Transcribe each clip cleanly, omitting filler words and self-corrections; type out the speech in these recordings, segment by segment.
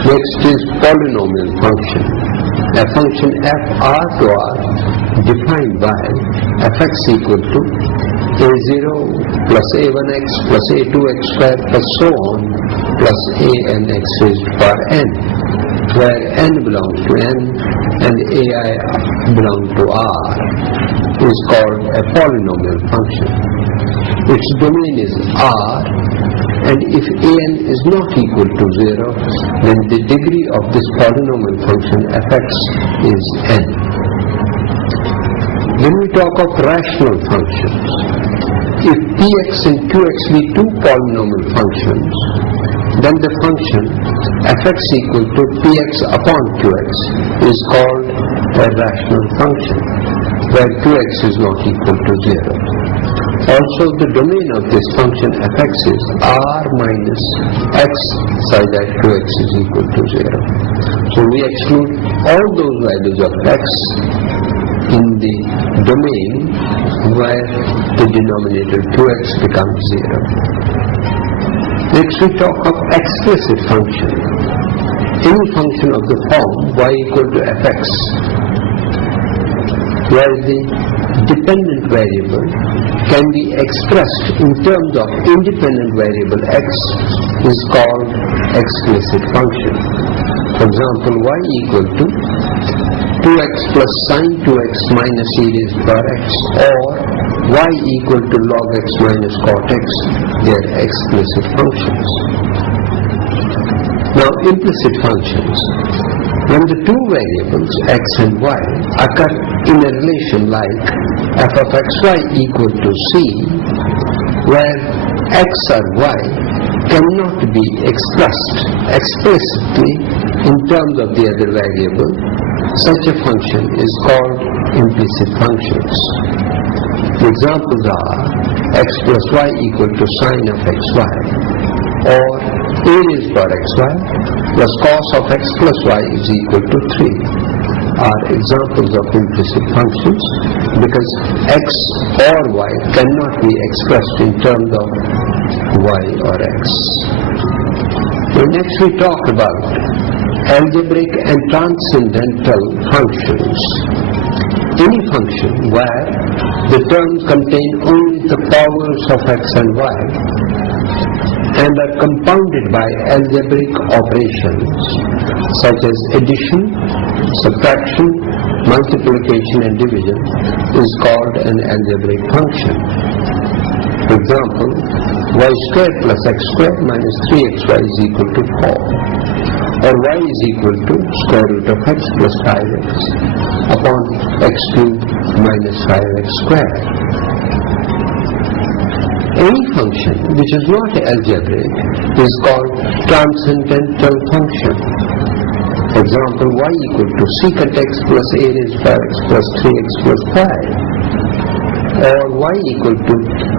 Next is polynomial function. A function f r to r defined by fx equal to a0 plus a1x plus a2x square plus so on plus anx raised to power n, where n belongs to n and ai belongs to r, is called a polynomial function. Its domain is r, and if an is not equal to 0, then the degree of this polynomial function fx is n. When we talk of rational functions, if px and qx be two polynomial functions, then the function fx equal to px upon qx is called a rational function, where qx is not equal to 0. Also, the domain of this function fx is r minus x such that qx is equal to 0. So we exclude all those values of x in the domain where the denominator qx becomes 0. Next we talk of explicit function. Any function of the form y equal to fx, where the dependent variable can be expressed in terms of independent variable x, is called explicit function. For example, y equal to 2x plus sine 2x minus e raised to power x, or y equal to log x minus cot x. They are explicit functions. Now, implicit functions. When the two variables x and y occur in a relation like f of xy equal to c, where x or y cannot be expressed explicitly in terms of the other variable, such a function is called implicit functions. The examples are x plus y equal to sine of xy, or a raised to power xy plus cos of x plus y is equal to 3 are examples of implicit functions, because x or y cannot be expressed in terms of y or x. So next we talk about algebraic and transcendental functions. Any function where the terms contain only the powers of x and y and are compounded by algebraic operations such as addition, subtraction, multiplication and division is called an algebraic function. For example, y squared plus x squared minus 3xy is equal to 4, or y is equal to square root of x plus 5x upon x cubed minus 5x squared. Any function which is not algebraic is called transcendental function. For example, y equal to secant x plus a raised to power x plus 3x plus 5, or y equal to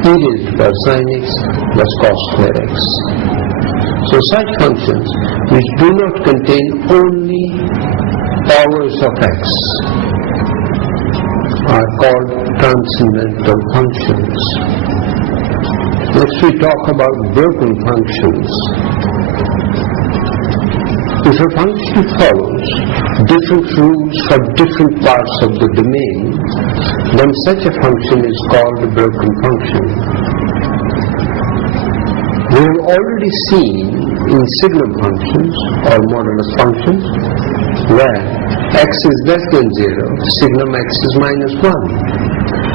e raised to power sin x plus cos square x. So such functions which do not contain only powers of x are called transcendental functions. Next we talk about broken functions. If a function follows different rules for different parts of the domain, then such a function is called a broken function. We have already seen in signum functions or modulus functions where x is less than 0, signum x is minus 1.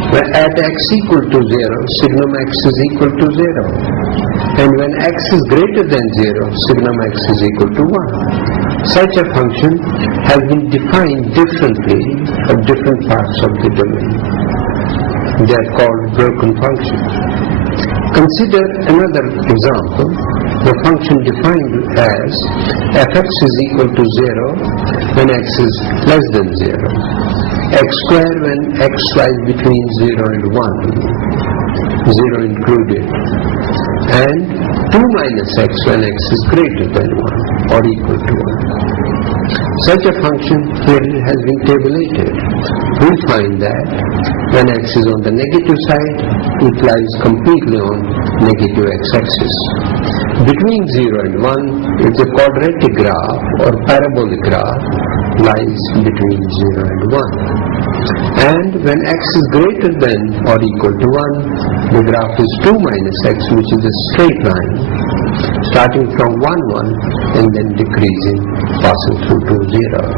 Where at x equal to 0, signum x is equal to 0. And when x is greater than 0, signum x is equal to 1. Such a function has been defined differently for different parts of the domain. They are called broken functions. Consider another example. The function defined as fx is equal to 0 when x is less than 0. X square when x lies between 0 and 1, 0 included, and 2 minus x when x is greater than 1 or equal to 1. Such a function here has been tabulated. We find that when x is on the negative side, it lies completely on negative x-axis. between 0 and 1, if the quadratic graph or parabolic graph lies between 0 and 1. And when x is greater than or equal to 1, the graph is 2 minus x, which is a straight line, starting from 1, 1 and then decreasing, passing through to 0.